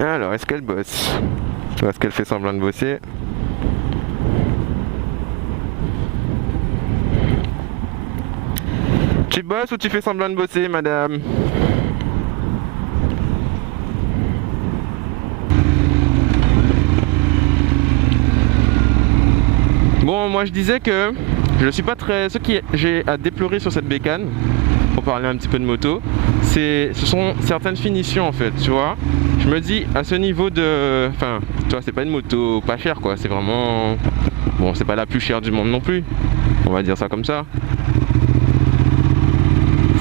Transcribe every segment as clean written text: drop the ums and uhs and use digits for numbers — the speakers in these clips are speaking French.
Alors, est-ce qu'elle bosse? Ou est-ce qu'elle fait semblant de bosser? Tu bosses ou tu fais semblant de bosser, madame? Bon, moi je disais que je suis pas très... Ce que j'ai à déplorer sur cette bécane, pour parler un petit peu de moto, ce sont certaines finitions en fait, tu vois. Je me dis, à ce niveau de... Enfin, tu vois, c'est pas une moto pas chère quoi, c'est vraiment... Bon, c'est pas la plus chère du monde non plus, on va dire ça comme ça.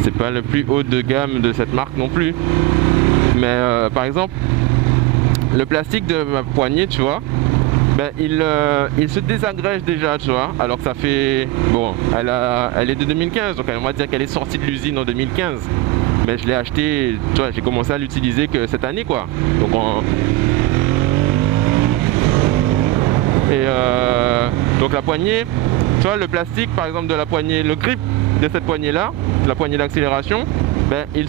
C'est pas le plus haut de gamme de cette marque non plus. Mais par exemple, le plastique de ma poignée, tu vois, ben, il se désagrège déjà, tu vois, alors que ça fait... Bon, elle est de 2015, donc on va dire qu'elle est sortie de l'usine en 2015. Mais je l'ai acheté, tu vois, j'ai commencé à l'utiliser que cette année, quoi. Donc donc la poignée, tu vois, le plastique, par exemple, de la poignée, le grip de cette poignée-là, la poignée d'accélération, ben, il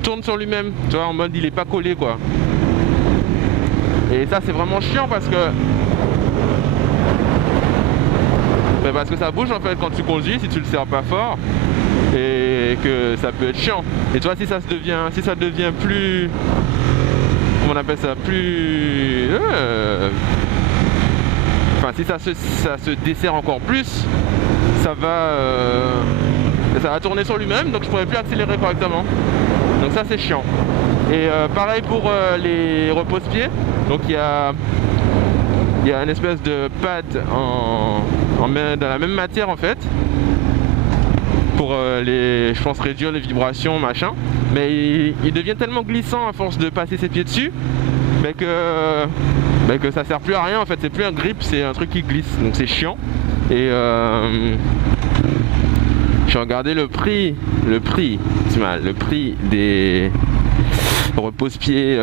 tourne sur lui-même, tu vois, en mode il est pas collé, quoi. Et ça c'est vraiment chiant parce que ça bouge en fait quand tu conduis si tu le serres pas fort et que ça peut être chiant. Et tu vois si ça devient plus, comment on appelle ça, plus enfin si ça se desserre encore plus, ça va tourner sur lui-même, donc je pourrais plus accélérer correctement. Donc ça c'est chiant. Et pareil pour les repose-pieds. Donc il y a une espèce de pad dans la même matière en fait. Pour je pense réduire les vibrations machin. Mais il devient tellement glissant à force de passer ses pieds dessus que ça sert plus à rien en fait. C'est plus un grip, c'est un truc qui glisse. Donc c'est chiant. Et j'ai regardé le prix des repose-pieds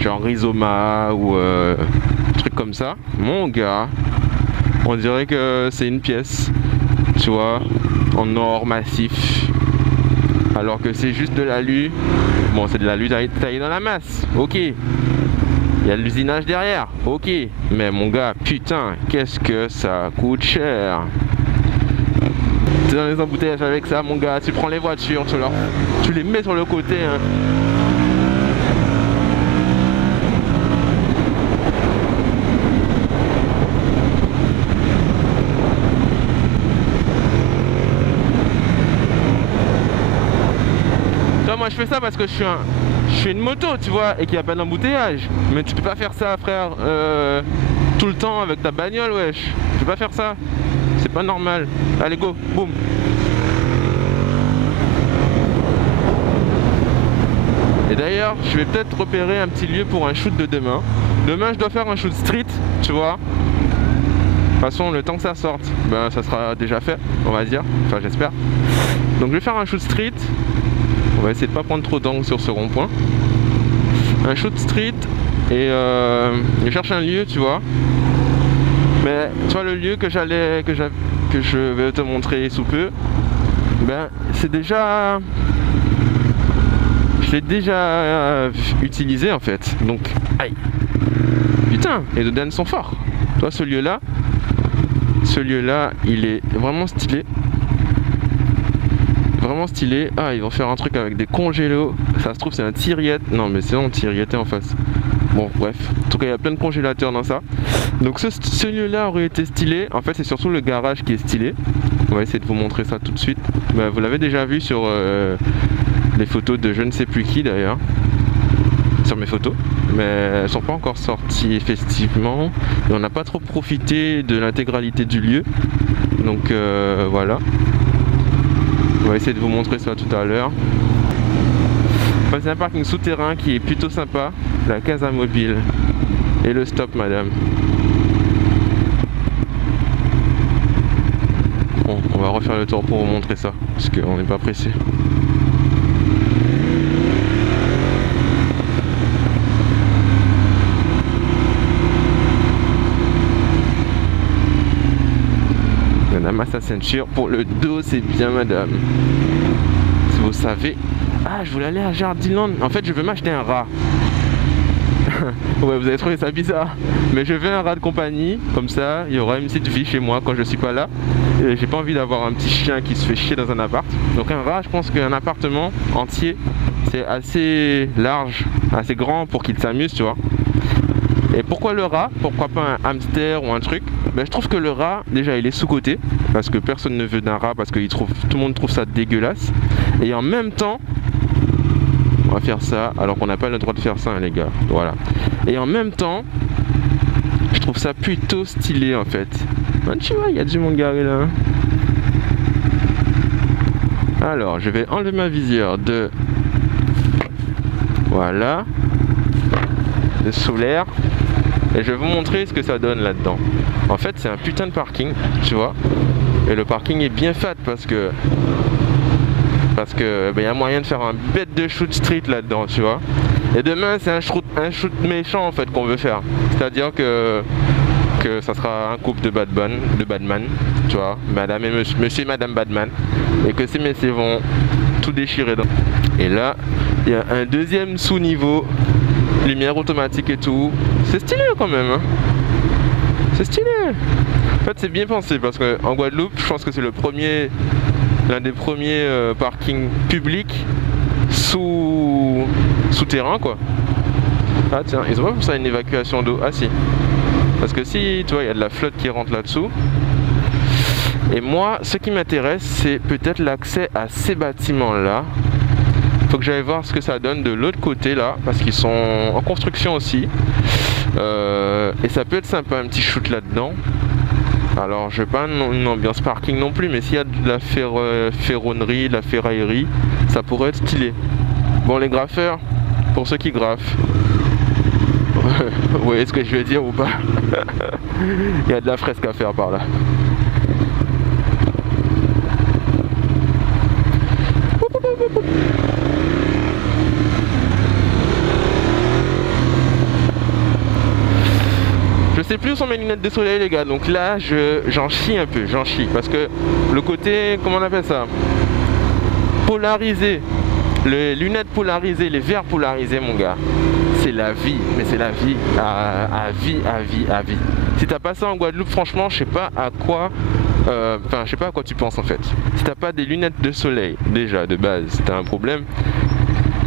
genre Rizoma ou trucs comme ça. Mon gars, on dirait que c'est une pièce, tu vois, en or massif, alors que c'est juste de l'alu. Bon, c'est de l'alu taillé dans la masse, ok. Il y a de l'usinage derrière, ok. Mais mon gars, putain, qu'est-ce que ça coûte cher. T'es dans les embouteillages avec ça, mon gars. Tu prends les voitures, tu les mets sur le côté, hein. Moi je fais ça parce que je suis une moto, tu vois, et qu'il n'y a pas d'embouteillage. Mais tu peux pas faire ça, frère, tout le temps avec ta bagnole, wesh. Tu peux pas faire ça. C'est pas normal. Allez, go, boum. Et d'ailleurs, je vais peut-être repérer un petit lieu pour un shoot de demain. Demain, je dois faire un shoot street, tu vois. De toute façon, le temps que ça sorte, ben ça sera déjà fait, on va dire. Enfin, j'espère. Donc, je vais faire un shoot street. On va essayer de pas prendre trop d'angle sur ce rond-point. Un shoot street et je cherche un lieu, tu vois. Mais tu vois le lieu que je vais te montrer sous peu, ben c'est déjà, je l'ai déjà utilisé en fait. Donc aïe. Putain, les deux sont forts. Toi ce lieu-là, il est vraiment stylé. Vraiment stylé. Ah, ils vont faire un truc avec des congélos. Ça se trouve c'est un Tyriette. Non mais c'est un Tyriette en face. Bon bref. En tout cas il y a plein de congélateurs dans ça. Donc ce lieu là aurait été stylé. En fait c'est surtout le garage qui est stylé. On va essayer de vous montrer ça tout de suite. Bah, vous l'avez déjà vu sur les photos de je ne sais plus qui d'ailleurs. Sur mes photos. Mais elles sont pas encore sorties effectivement. Et on n'a pas trop profité de l'intégralité du lieu. Donc voilà. On va essayer de vous montrer ça tout à l'heure. Enfin, c'est un parking souterrain qui est plutôt sympa. La Casa Mobile. Et le stop, madame. Bon, on va refaire le tour pour vous montrer ça. Parce qu'on n'est pas pressé. Madame a sa ceinture pour le dos, c'est bien madame. Si vous savez. je voulais aller à Jardiland. En fait, je veux m'acheter un rat. Ouais, vous avez trouvé ça bizarre. Mais je veux un rat de compagnie. Comme ça, il y aura une petite vie chez moi quand je suis pas là. Et j'ai pas envie d'avoir un petit chien qui se fait chier dans un appart. Donc un rat, je pense qu'un appartement entier, c'est assez large, assez grand pour qu'il s'amuse, tu vois. Et pourquoi le rat? Pourquoi pas un hamster ou un truc? Ben, je trouve que le rat, déjà, il est sous-coté. Parce que personne ne veut d'un rat, parce que tout le monde trouve ça dégueulasse. Et en même temps, on va faire ça, alors qu'on n'a pas le droit de faire ça, hein, les gars. Voilà. Et en même temps, je trouve ça plutôt stylé, en fait. Ben, tu vois, il y a du monde garé là. Alors, je vais enlever ma visière de... Voilà. De solaire. Et je vais vous montrer ce que ça donne là-dedans. En fait, c'est un putain de parking, tu vois. Et le parking est bien fat parce que ben, y a moyen de faire un bête de shoot street là-dedans, tu vois. Et demain, c'est un shoot méchant en fait qu'on veut faire. C'est-à-dire que ça sera un couple de Batman, tu vois, madame et monsieur et madame Batman. Et que ces messieurs vont tout déchirer. Et là, il y a un deuxième sous-niveau. Lumière automatique et tout. C'est stylé quand même. Hein. C'est stylé. En fait, c'est bien pensé parce qu'en Guadeloupe, je pense que c'est l'un des premiers parkings publics souterrains quoi. Ah tiens, ils ont pas pour ça une évacuation d'eau. Ah si. Parce que si, tu vois, il y a de la flotte qui rentre là-dessous. Et moi, ce qui m'intéresse, c'est peut-être l'accès à ces bâtiments-là. Faut que j'aille voir ce que ça donne de l'autre côté là, parce qu'ils sont en construction aussi. Et ça peut être sympa, un petit shoot là-dedans. Alors, je veux pas une ambiance parking non plus, mais s'il y a de la ferronnerie, de la ferraillerie, ça pourrait être stylé. Bon, les graffeurs, pour ceux qui graffent, vous voyez ce que je veux dire ou pas? Il y a de la fresque à faire par là. Je sais plus où sont mes lunettes de soleil les gars, donc là j'en chie un peu, parce que le côté, comment on appelle ça, polarisé, les lunettes polarisées, les verres polarisés mon gars, c'est la vie, mais c'est la vie, à vie. Si t'as pas ça en Guadeloupe, franchement je sais pas à quoi, je sais pas à quoi tu penses en fait. Si t'as pas des lunettes de soleil, déjà de base, t'as un problème,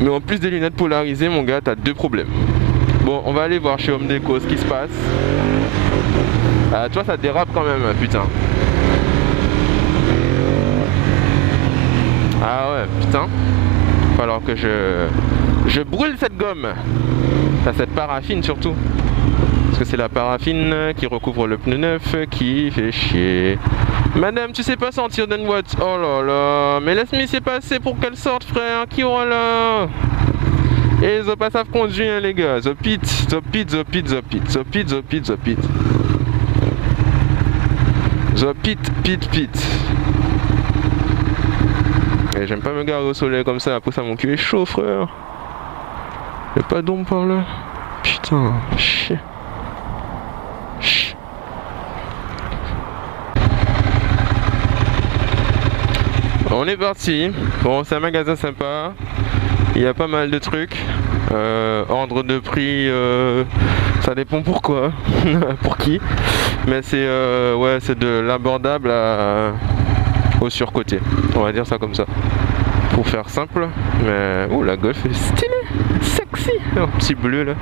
mais en plus des lunettes polarisées mon gars, t'as deux problèmes. Bon, on va aller voir chez Home Déco ce qui se passe. Tu vois, ça dérape quand même, putain. Ah ouais, putain. Il va falloir que je brûle cette gomme. Cette paraffine surtout. Parce que c'est la paraffine qui recouvre le pneu neuf qui fait chier. Madame, tu sais pas sortir d'une voiture. Oh là là. Mais laisse-moi s'y passer pour qu'elle sorte, frère. Qui aura là? Et ils ont pas savent conduire les gars, zopit. Et j'aime pas me garer au soleil comme ça, après ça mon cul est chaud frère. Y'a pas d'ombre par là. Putain, chier. On est parti. Bon, c'est un magasin sympa. Il y a pas mal de trucs. Ordre de prix, ça dépend pourquoi, pour qui. Mais c'est ouais, c'est de l'abordable au surcoté. On va dire ça comme ça. Pour faire simple. Mais oh, la Golf est stylée, sexy. Un petit bleu là.